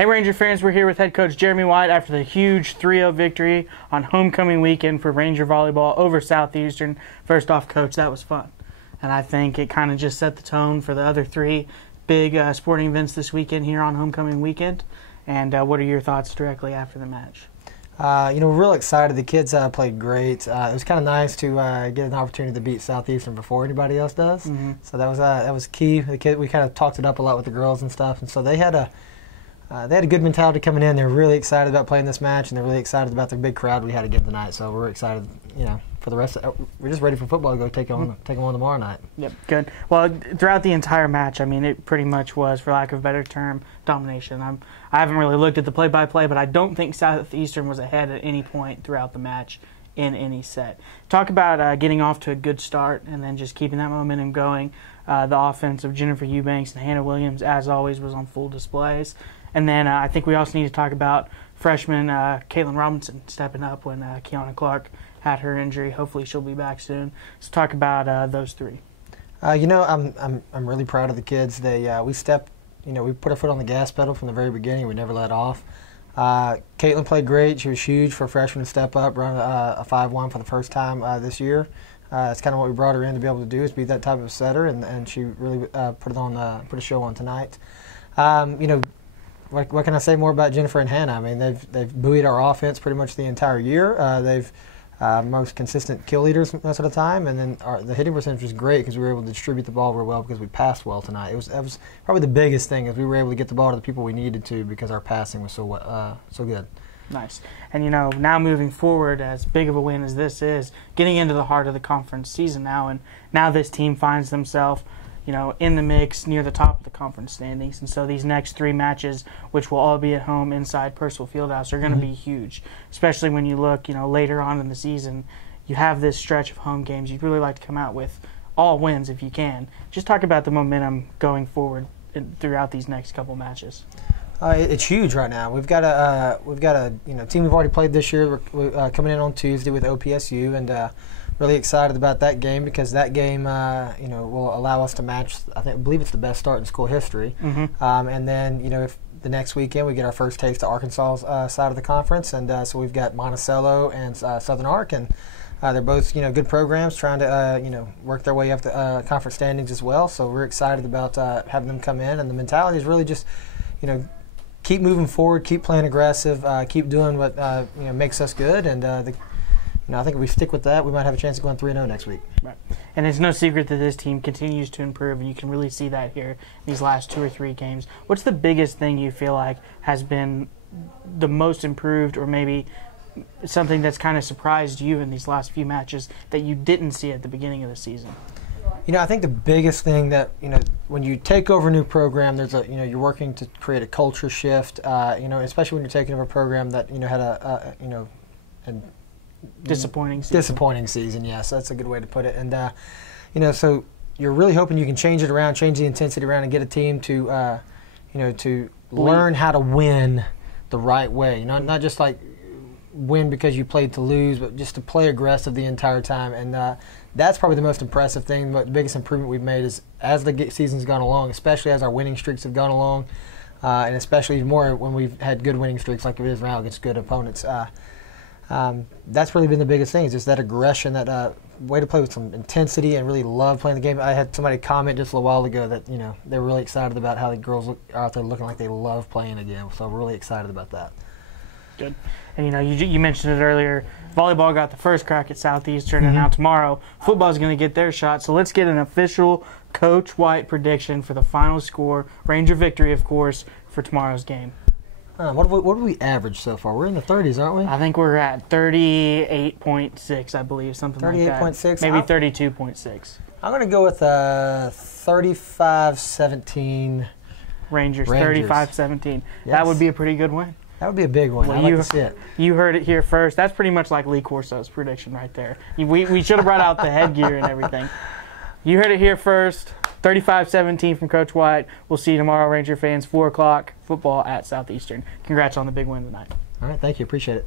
Hey Ranger fans, we're here with head coach Jeremy White after the huge 3-0 victory on homecoming weekend for Ranger Volleyball over Southeastern. First off, coach, that was fun. And I think it kind of just set the tone for the other three big sporting events this weekend here on homecoming weekend. And what are your thoughts directly after the match? We're real excited. The kids played great. It was kind of nice to get an opportunity to beat Southeastern before anybody else does. Mm-hmm. So that was key. We kind of talked it up a lot with the girls and stuff, and so they had a good mentality coming in. They're really excited about playing this match, and they're really excited about the big crowd we had again tonight. So we're excited, for the rest. We're just ready for football to go take them on tomorrow night. Yep, good. Well, throughout the entire match, I mean, it pretty much was, for lack of a better term, domination. I haven't really looked at the play-by-play, but I don't think Southeastern was ahead at any point throughout the match in any set. Talk about getting off to a good start and then just keeping that momentum going. The offense of Jennifer Eubanks and Hannah Williams, as always, was on full displays. And then I think we also need to talk about freshman Caitlin Robinson stepping up when Kiana Clark had her injury. Hopefully she'll be back soon. Let's talk about those three. I'm really proud of the kids. We put our foot on the gas pedal from the very beginning. We never let off. Caitlin played great. She was huge for a freshman to step up, run a 5-1 for the first time this year. It's kind of what we brought her in to be able to do, is be that type of setter, and she really put a show on tonight. What can I say more about Jennifer and Hannah? I mean, they've buoyed our offense pretty much the entire year. They've most consistent kill leaders most of the time, and then the hitting percentage was great because we were able to distribute the ball real well because we passed well tonight. That was probably the biggest thing, is we were able to get the ball to the people we needed to because our passing was so good. Nice. And, now moving forward, as big of a win as this is, getting into the heart of the conference season now, and now this team finds themselves in the mix near the top of the conference standings. And so these next three matches, which will all be at home inside Percival Fieldhouse, are going to be huge, especially when you look, later on in the season. You have this stretch of home games. You'd really like to come out with all wins if you can. Just talk about the momentum going forward throughout these next couple matches. It's huge right now. We've got a team we've already played this year. We're coming in on Tuesday with OPSU, and really excited about that game because that game, will allow us to match. I believe it's the best start in school history. Mm-hmm. And then, if the next weekend we get our first taste to Arkansas's side of the conference, and so we've got Monticello and Southern Ark, and they're both good programs trying to work their way up the conference standings as well. So we're excited about having them come in, and the mentality is really just keep moving forward, keep playing aggressive, keep doing what makes us good, and I think if we stick with that, we might have a chance of going 3-0 next week. Right. And it's no secret that this team continues to improve, and you can really see that here these last 2 or 3 games. What's the biggest thing you feel like has been the most improved, or maybe something that's kind of surprised you in these last few matches that you didn't see at the beginning of the season? I think the biggest thing that, when you take over a new program, there's you're working to create a culture shift, especially when you're taking over a program that, had a disappointing season. Disappointing season, yes, that's a good way to put it. And so you're really hoping you can change it around, change the intensity around, and get a team to to learn how to win the right way. Not just like win because you played to lose, but just to play aggressive the entire time. And that's probably the most impressive thing. But the biggest improvement we've made is as the season's gone along, especially as our winning streaks have gone along, and especially more when we've had good winning streaks like it is now against good opponents. That's really been the biggest thing, is just that aggression, that way to play with some intensity and really love playing the game. I had somebody comment just a little while ago that they're really excited about how the girls are out there looking like they love playing again. So we're really excited about that. Good. And you mentioned it earlier. Volleyball got the first crack at Southeastern, and now tomorrow football's going to get their shot. So let's get an official Coach White prediction for the final score, Ranger victory, of course, for tomorrow's game. What do we average so far? We're in the 30s, aren't we? I think we're at 38.6, I believe, something like that. 38.6? Maybe 32.6. I'm going to go with 35-17. Rangers. 35-17. Yes. That would be a pretty good win. That would be a big one. I'd like to see it. You heard it here first. That's pretty much like Lee Corso's prediction right there. We should have brought out the headgear and everything. You heard it here first. 35-17 from Coach White. We'll see you tomorrow, Ranger fans, 4 o'clock, football at Southeastern. Congrats on the big win tonight. All right, thank you. Appreciate it.